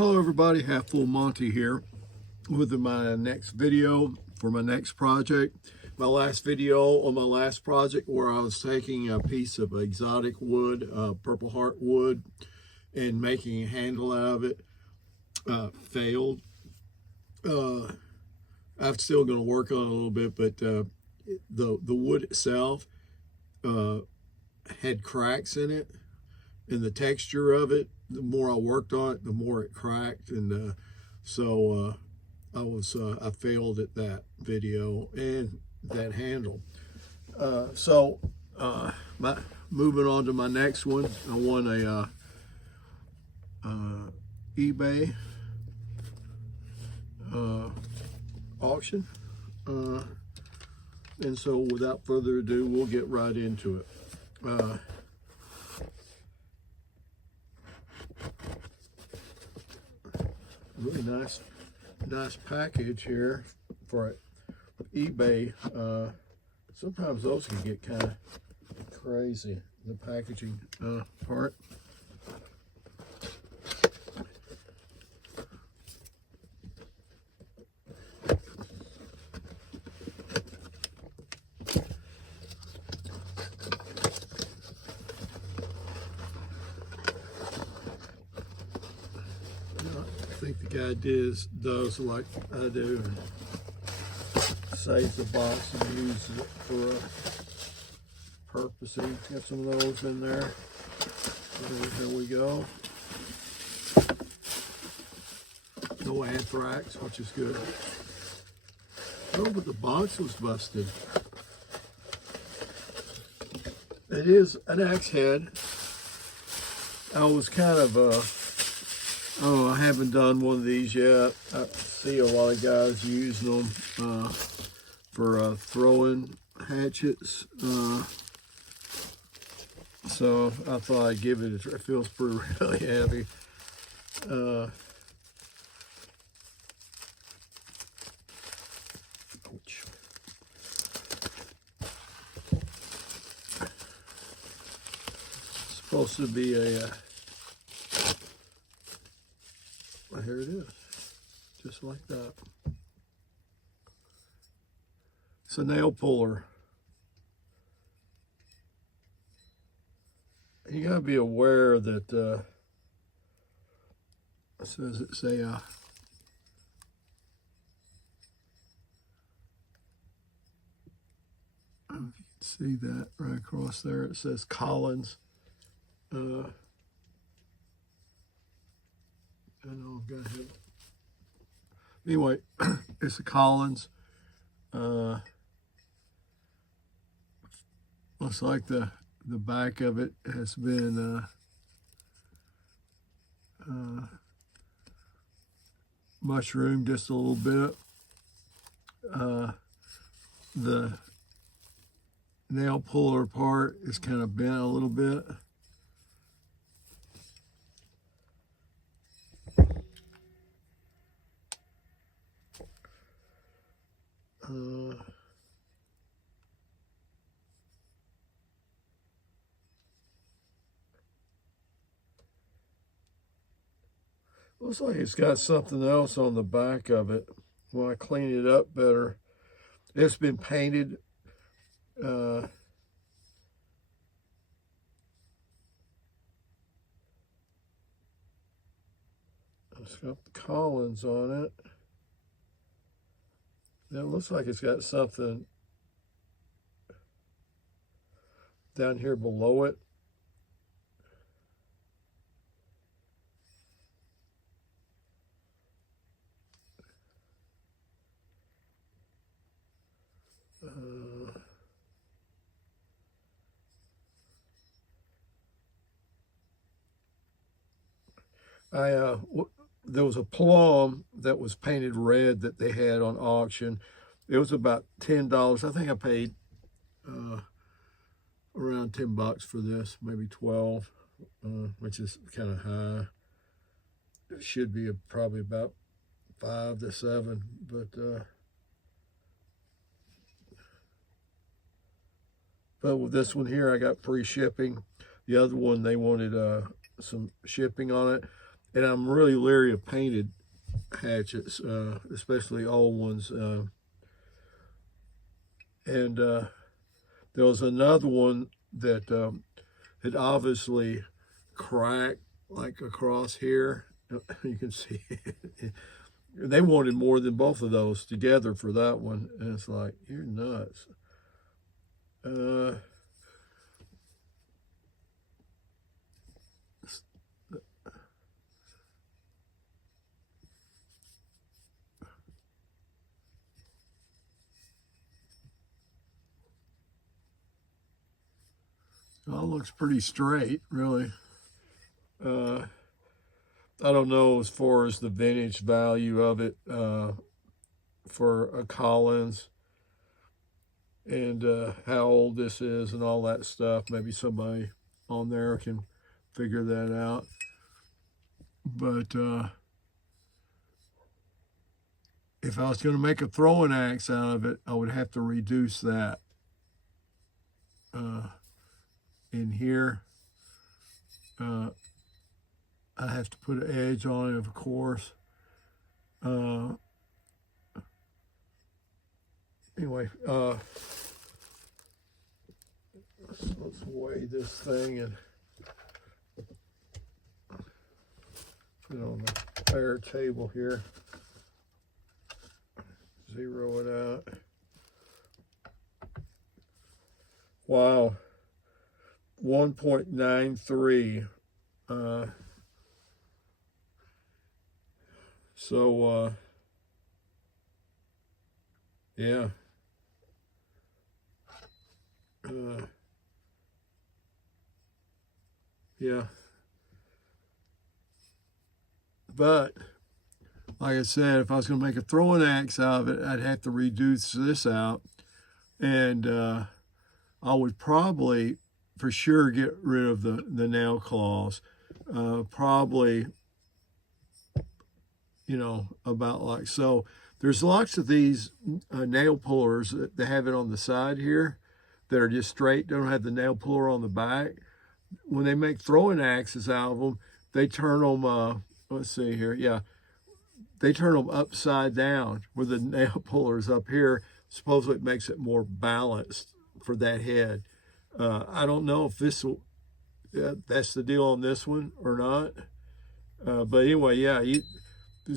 Hello everybody, Half Full Monty here with my next video for my next project. My last video on my last project where I was taking a piece of exotic wood, purple heart wood, and making a handle out of it, failed. I'm still going to work on it a little bit, but the wood itself had cracks in it, and the texture of it, the more I worked on it, the more it cracked, and so I failed at that video and that handle. Moving on to my next one, I won a eBay auction, and so without further ado, we'll get right into it. Really nice package here for eBay. Sometimes those can get kind of crazy, the packaging part. I think the guy does like I do, and saves the box and uses it for a purpose. Got some of those in there. Here we go. No anthrax, which is good. Oh, but the box was busted. It is an axe head. I was kind of I haven't done one of these yet. I see a lot of guys using them for throwing hatchets. So I thought I'd give it a try. It feels really heavy. Ouch. It's supposed to be a here it is, just like that. It's a nail puller. You gotta be aware that it says it's a if you can see that right across there, it says Collins. I know I've got him. Anyway, it's a Collins. Looks like the back of it has been mushroomed just a little bit. The nail puller part is kind of bent a little bit. Looks like it's got something else on the back of it. When I clean it up better, it's been painted. It's got the Collins on it. It looks like it's got something down here below it. There was a plum that was painted red that they had on auction. It was about $10. I think I paid around $10 for this, maybe 12, which is kind of high. It should be probably about 5 to 7, but with this one here, I got free shipping. The other one, they wanted some shipping on it. And I'm really leery of painted hatchets, especially old ones. And there was another one that had obviously cracked, like across here. You can see it. They wanted more than both of those together for that one. And it's like, you're nuts. Well, it looks pretty straight, really. I don't know as far as the vintage value of it for a Collins and how old this is and all that stuff. Maybe somebody on there can figure that out. But if I was going to make a throwing axe out of it, I would have to reduce that in here. I have to put an edge on it, of course. Anyway, let's weigh this thing and put it on the fair table here. Zero it out. Wow. 1.93. Yeah. Yeah. But like I said, if I was going to make a throwing axe out of it, I'd have to reduce this out, and I would probably for sure get rid of the nail claws. Probably, you know, about like so. There's lots of these nail pullers that they have it on the side here that are just straight, don't have the nail puller on the back. When they make throwing axes out of them, they turn them, let's see here, yeah, they turn them upside down where the nail puller is up here. Supposedly it makes it more balanced for that head. I don't know if this will, that's the deal on this one or not. But anyway, yeah,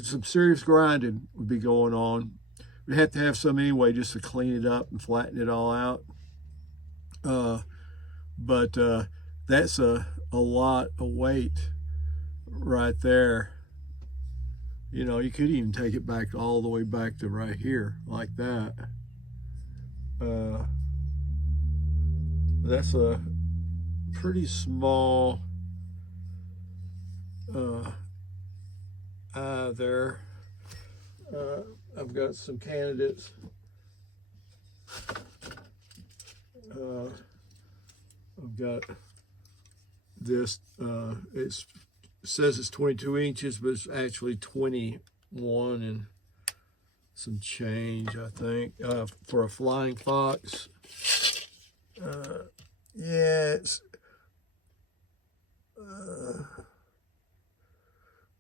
some serious grinding would be going on. We'd have to have some anyway just to clean it up and flatten it all out. But that's a lot of weight right there. You know, you could even take it back all the way back to right here like that. That's a pretty small eye there. I've got some candidates. I've got this, it says it's 22 inches, but it's actually 21 and some change, I think, for a flying fox. Yeah, it's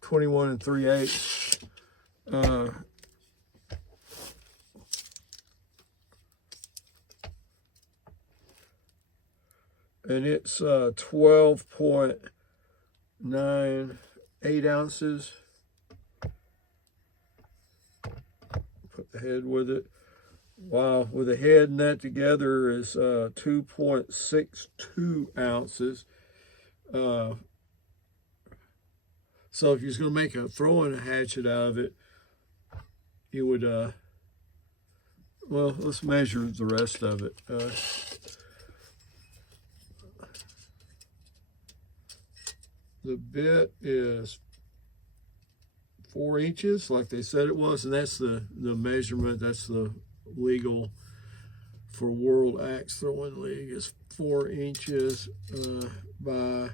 21 3/8. And it's 12.98 ounces. Put the head with it. Wow, with the head and that together is 2.62 ounces. So if you're going to make a throwing hatchet out of it, you would, well, let's measure the rest of it. The bit is 4 inches, like they said it was, and that's the measurement. That's the legal for World Axe Throwing League is 4 inches by,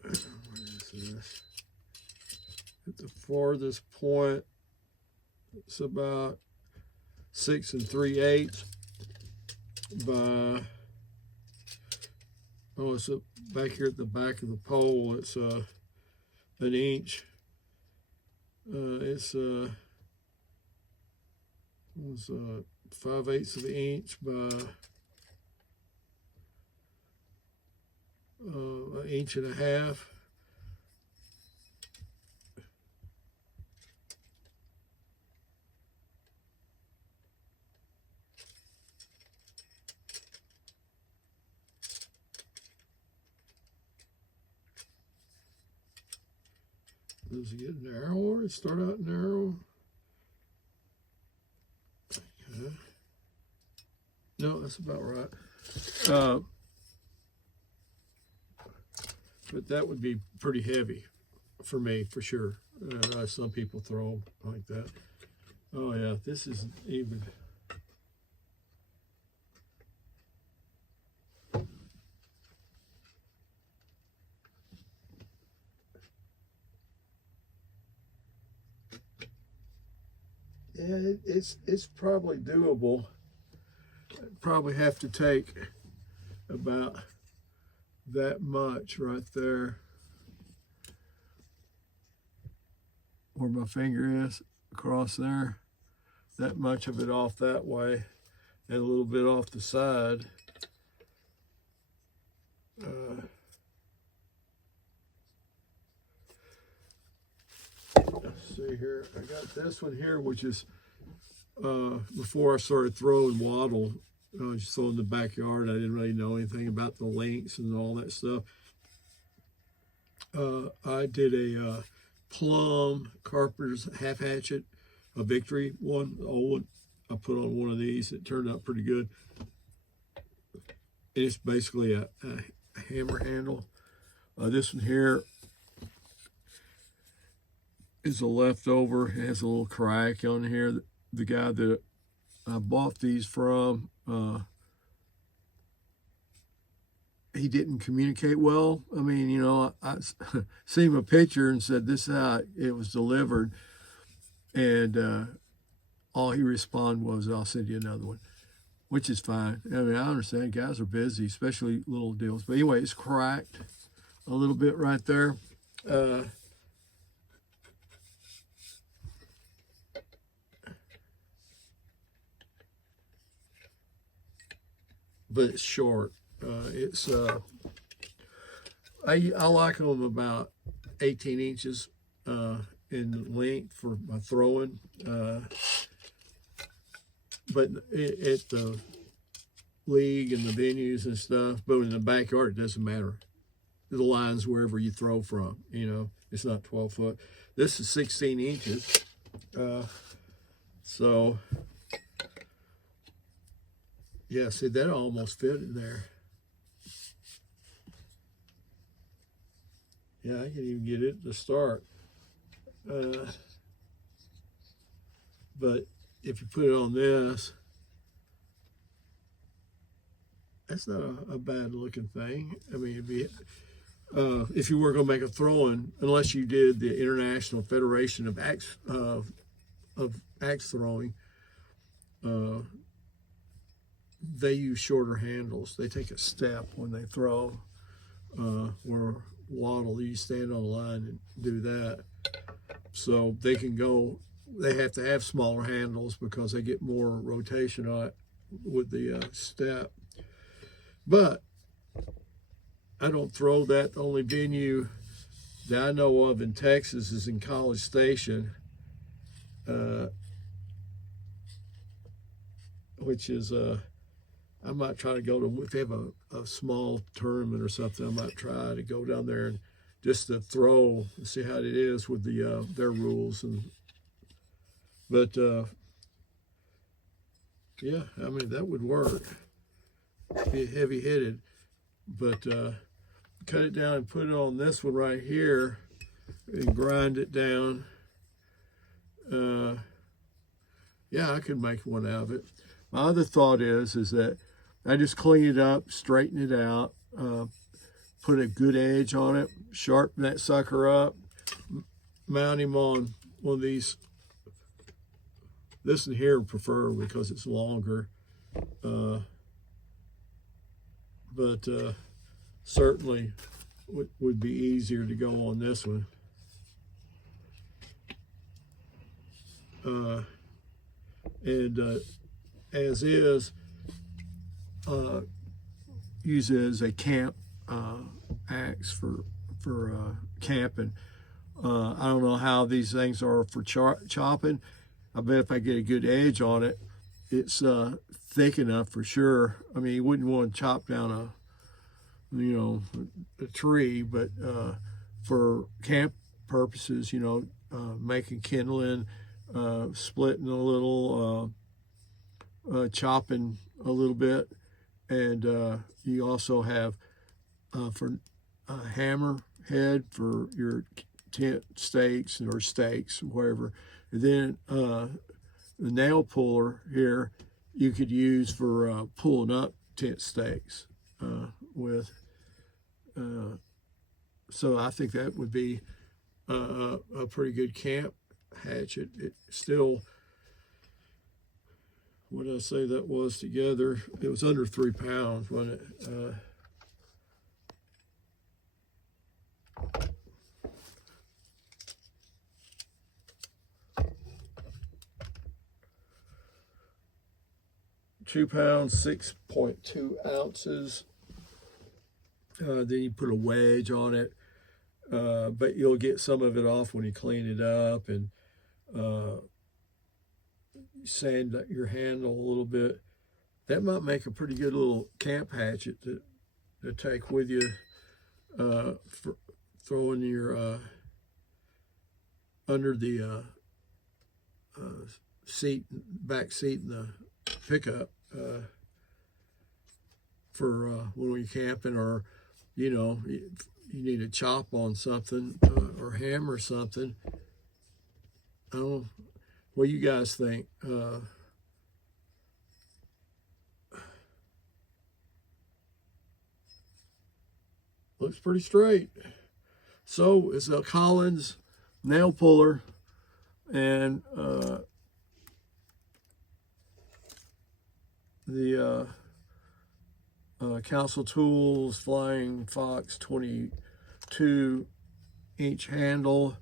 what is this? At the farthest point, it's about 6 3/8 by Oh, it's back here at the back of the pole. It's an inch. It's was 5/8 of an inch by an inch and a half. Does it get narrower? It start out narrow. Okay. No, that's about right. But that would be pretty heavy for me, for sure. Some people throw them like that. Oh yeah, this isn't even. Yeah, it's probably doable. I'd probably have to take about that much right there, where my finger is, across there. That much of it off that way, and a little bit off the side. Let's see here. I got this one here, which is before I started throwing wattle. I was just throwing in the backyard. I didn't really know anything about the lengths and all that stuff. I did a plum carpenter's half hatchet, a victory one, the old one. I put on one of these. It turned out pretty good. It's basically a hammer handle. This one here is a leftover. It has a little crack on here. The guy that I bought these from, he didn't communicate well. I mean, you know, I seen him a picture and said this is how it was delivered, and all he responded was, "I'll send you another one," which is fine. I mean, I understand guys are busy, especially little deals. But anyway, it's cracked a little bit right there. But it's short. I like them about 18 inches in length for my throwing. But at the league and the venues and stuff, but in the backyard, it doesn't matter. The line's wherever you throw from, you know, it's not 12 foot. This is 16 inches. So, yeah, see, that almost fit in there. Yeah, I can even get it to start. But if you put it on this, that's not a bad looking thing. I mean, it'd be, if you were going to make a throwing, unless you did the International Federation of Axe Throwing, they use shorter handles. They take a step when they throw, where wattle, you stand on a line and do that. So they can go, they have to have smaller handles because they get more rotation on it with the step. But I don't throw that. The only venue that I know of in Texas is in College Station, which is, I might try to go to, if they have a small tournament or something, I might try to go down there and just to throw and see how it is with the their rules. But yeah, I mean, that would work. Be heavy-headed, but cut it down and put it on this one right here and grind it down. Yeah, I could make one out of it. My other thought is that I just clean it up, straighten it out, put a good edge on it, sharpen that sucker up, mount him on one of these. This one here prefer because it's longer. But certainly would be easier to go on this one. As is, use it as a camp axe for camping. I don't know how these things are for chopping. I bet if I get a good edge on it, it's thick enough for sure. I mean, you wouldn't want to chop down a tree, but for camp purposes, making kindling, splitting a little, chopping a little bit, and you also have for a hammer head for your tent stakes or stakes, whatever. And then the nail puller here you could use for pulling up tent stakes with. So I think that would be a pretty good camp hatchet. It still, what did I say that was together? It was under 3 pounds, wasn't it? 2 pounds, 6.2 ounces. Then you put a wedge on it, but you'll get some of it off when you clean it up and sand your handle a little bit. That might make a pretty good little camp hatchet to take with you for throwing your under the back seat in the pickup for when you're camping, or you need to chop on something or hammer something. I don't know what you guys think. Looks pretty straight. So it's a Collins nail puller, and the Council Tools Flying Fox 22-inch handle,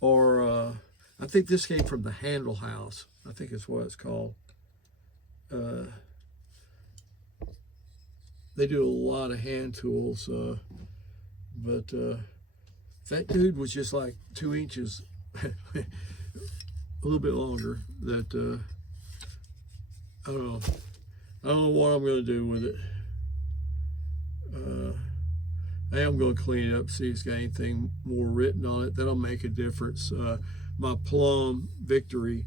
or I think this came from the Handle House. I think it's what it's called. They do a lot of hand tools, but that dude was just like 2 inches, a little bit longer. That I don't know what I'm going to do with it. I am going to clean it up, see if it's got anything more written on it. That'll make a difference. My Plum Victory,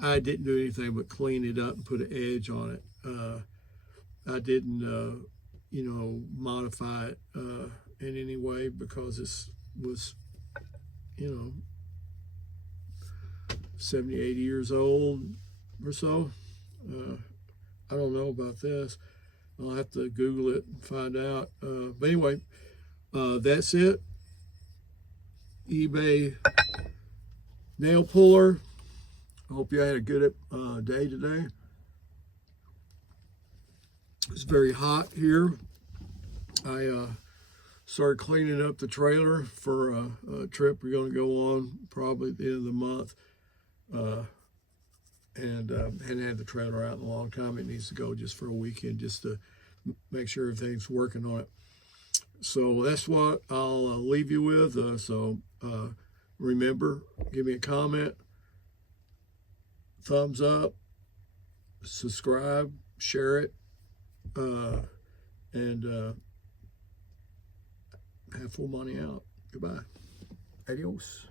I didn't do anything but clean it up and put an edge on it. I didn't, modify it in any way, because this was, 70, 80 years old or so. I don't know about this. I'll have to Google it and find out. But anyway, that's it. eBay nail puller. I hope you had a good day today. It's very hot here. I started cleaning up the trailer for a trip we're going to go on probably at the end of the month. And hadn't had the trailer out in a long time. It needs to go just for a weekend, just to make sure everything's working on it. So that's what I'll leave you with. So remember, give me a comment, thumbs up, subscribe, share it, and have full money out. Goodbye. Adios.